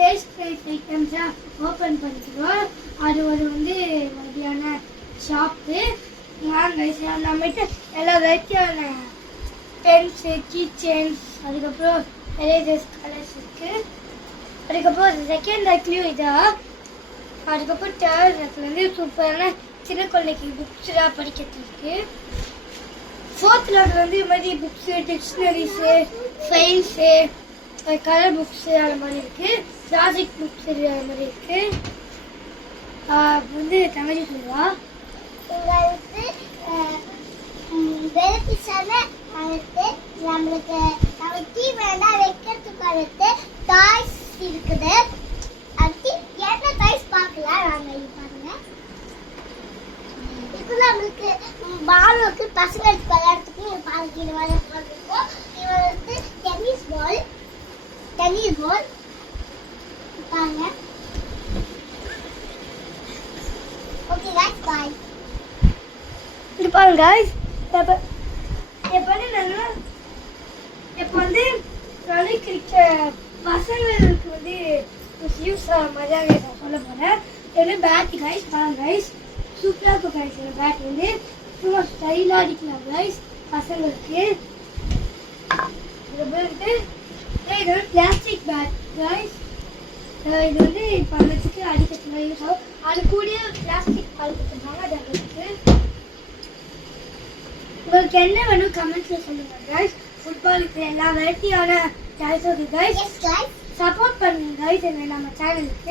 Taste rice ஐட்டம்ஸாக open பண்ணிக்கிறோம். அது ஒரு வந்து வகையான ஷாப்பு. கைஸ் நம்மகிட்ட எல்லா வெரைட்டியான பென்ஸு, கீ செயின்ஸ், அதுக்கப்புறம் எரேசர்ஸ், கலர்ஸ் இருக்குது. அதுக்கப்புறம் செகண்ட் ரேக்லேயும் இதாக, அதுக்கப்புறம் தேர்ட் ரேக்கில் வந்து சூப்பரான சின்ன குழந்தைக்கு புக்ஸ்லாம் படிக்கிறதுக்கு. ஃபோர்த் ரேக்கில் வந்து இது மாதிரி புக்ஸு, டிக்ஷனரிஸு, ஃபைல்ஸு, கலர் புக்ஸு அது மாதிரி இருக்குது. லாஜிக் புக்ஸ் அது மாதிரி இருக்குது. வந்து தமிழ் சொல்லுவா உங்களுக்கு பெனிஃபிட்ஸான அடுத்து நம்மளுக்கு வேண்டாம் வைக்கிறதுக்கு அடுத்து டாய்ஸ் இருக்குது. அடுத்து என்ன டாய்ஸ் பார்க்கலாம் நாங்கள் இது பாருங்க. இப்போ நம்மளுக்கு பாலுக்கு பசங்களுக்கு விளையாடுறதுக்கு பாலுக்கு இது மாதிரி இருக்கும். இது வந்து டென்னிஸ் பால் பாருங்க. ஓகே கைஸ், பாய். இது பாருங்க கைஸ், இப்போ வந்து பசங்களுக்கு வந்து யூஸ் ஆகிற மாதிரி நான் சொல்ல போகிறேன். இது பேட் கைஸ். பாருங்க கைஸ், சூப்பராக இருக்கும் கைஸ். இந்த பேட் வந்து சும்மா ஸ்டைலாக அடிக்கலாம் கைஸ் பசங்களுக்கு. இது வந்து பிளாஸ்டிக் பேட் கைஸ். இது வந்து பழத்துக்கு அடிக்கிறதுக்கு யூஸ் ஆகும். அது கூட பிளாஸ்டிக் பால் கொடுத்துருப்பாங்க. அது அடிக்கிறதுக்கு உங்களுக்கு என்ன வேணும் கமெண்ட்ஸ்ல சொல்லுங்க கைஸ். ஃபுட்பாலுக்கு எல்லா வெரைட்டியான டாய்ஸும் இருக்கு கைஸ். எஸ் கைஸ், சப்போர்ட் பண்ணுங்க கைஸ் நம்ம சேனலுக்கு.